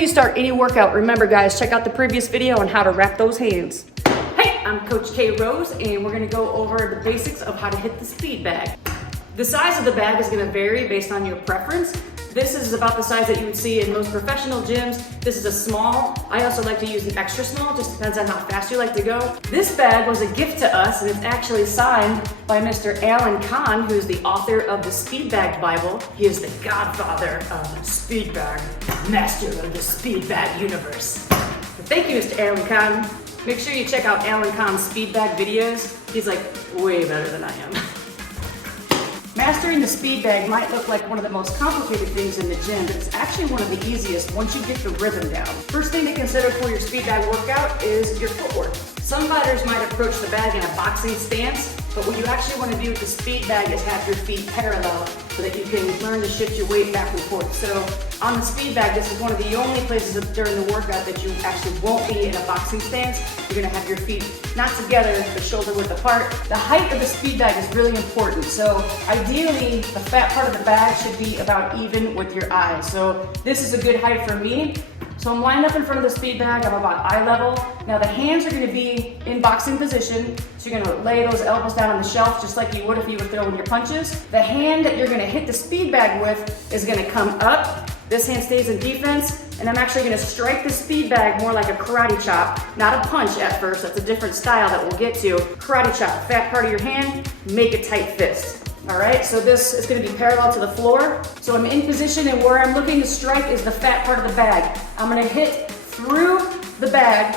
you start any workout, remember guys, check out the previous video on how to wrap those hands. Hey, I'm Coach K Rose, and we're gonna go over the basics of how to hit the speed bag. The size of the bag is gonna vary based on your preference. This is about the size that you would see in most professional gyms. This is a small. I also like to use an extra small, just depends on how fast you like to go. This bag was a gift to us, and it's actually signed by Mr. Alan Kahn, who's the author of the Speed Bag Bible. He is the godfather of the speed bag, master of the speed bag universe. So thank you, Mr. Alan Kahn. Make sure you check out Alan Kahn's speed bag videos. He's like way better than I am. Mastering the speed bag might look like one of the most complicated things in the gym, but it's actually one of the easiest once you get the rhythm down. First thing to consider for your speed bag workout is your footwork. Some fighters might approach the bag in a boxing stance, but what you actually want to do with the speed bag is have your feet parallel so that you can learn to shift your weight back and forth. So on the speed bag, this is one of the only places during the workout that you actually won't be in a boxing stance. You're gonna have your feet not together, but shoulder width apart. The height of the speed bag is really important. So ideally, the fat part of the bag should be about even with your eyes. So this is a good height for me. So I'm lined up in front of the speed bag, I'm about eye level. Now the hands are gonna be in boxing position, so you're gonna lay those elbows down on the shelf just like you would if you were throwing your punches. The hand that you're gonna hit the speed bag with is gonna come up. This hand stays in defense, and I'm actually gonna strike the speed bag more like a karate chop, not a punch at first, that's a different style that we'll get to. Karate chop, fat part of your hand, make a tight fist. All right, so this is gonna be parallel to the floor. So I'm in position, and where I'm looking to strike is the fat part of the bag. I'm gonna hit through the bag,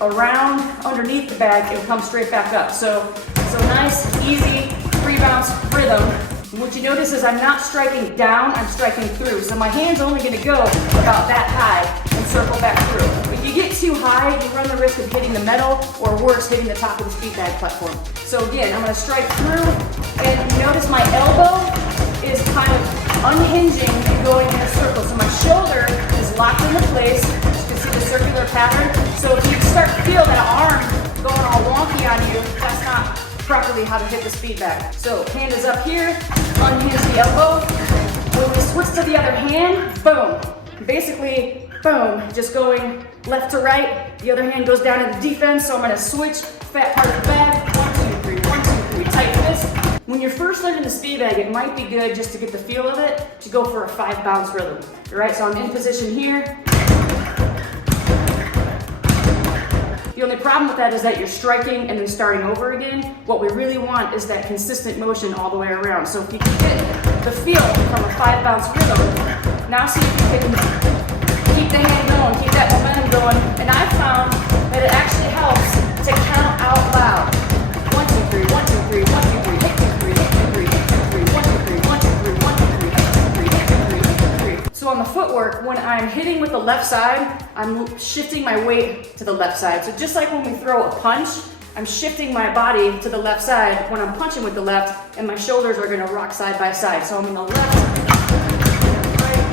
around underneath the bag, and come straight back up. So nice, easy, free bounce rhythm. And what you notice is I'm not striking down, I'm striking through. So my hand's only gonna go about that high and circle back through. If you get too high, you run the risk of hitting the metal, or worse, hitting the top of the speed bag platform. So again, I'm gonna strike through, and you notice my elbow is kind of unhinging and going in a circle. So my shoulder is locked into place. You can see the circular pattern. So if you start to feel that arm going all wonky on you, that's not properly how to hit the speed bag. So hand is up here, unhinge the elbow. When we switch to the other hand, boom. Basically, boom, just going left to right. The other hand goes down into defense, so I'm gonna switch, fat part of the bag, 1, 2, 3, 1, 2, 3, tight fist. When you're first learning the speed bag, it might be good just to get the feel of it, to go for a 5 bounce rhythm. All right, so I'm in position here. The only problem with that is that you're striking and then starting over again. What we really want is that consistent motion all the way around. So if you can get the feel from a 5 bounce rhythm, now see if you can keep the hand going, keep that momentum going. And I found that it actually helps to count out loud. 1, 2, 3, 1, 2, 3, 1, 2, 3, hit 2, 3, hit 2, 3, hit 2, 3, 1, 2, 3, 1, 2, 3, 1, 2, 3, hit 2, 3, hit 2, 3, hit 2, 3. So on the footwork, when I'm hitting with the left side, I'm shifting my weight to the left side. So just like when we throw a punch, I'm shifting my body to the left side when I'm punching with the left, and my shoulders are gonna rock side by side. So I'm in the left, right.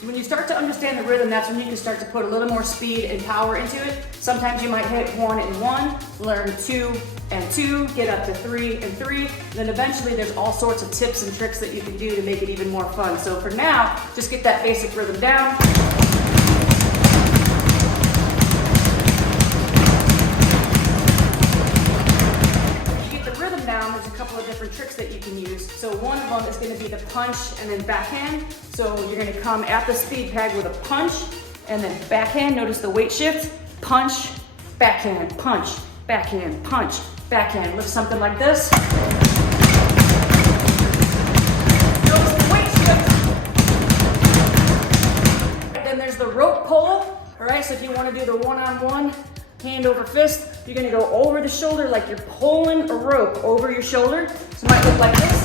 So when you start to understand the rhythm, that's when you can start to put a little more speed and power into it. Sometimes you might hit 1 and 1, learn 2 and 2, get up to 3 and 3. Then eventually there's all sorts of tips and tricks that you can do to make it even more fun. So for now, just get that basic rhythm down. When you get the rhythm down, there's a couple of different tricks that you can use. So one of them is gonna be the punch and then backhand. So you're gonna come at the speed bag with a punch and then backhand. Notice the weight shift, punch, backhand, punch, backhand, punch, backhand. Lift something like this. Notice the weight shift. Then there's the rope pull. All right, so if you want to do the one-on-one, hand over fist, you're gonna go over the shoulder like you're pulling a rope over your shoulder. So it might look like this.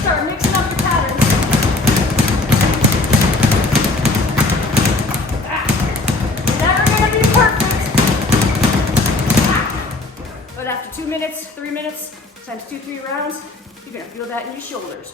Start mixing up your patterns. But after 2 minutes, 3 minutes, times 2, 3 rounds, you're gonna feel that in your shoulders.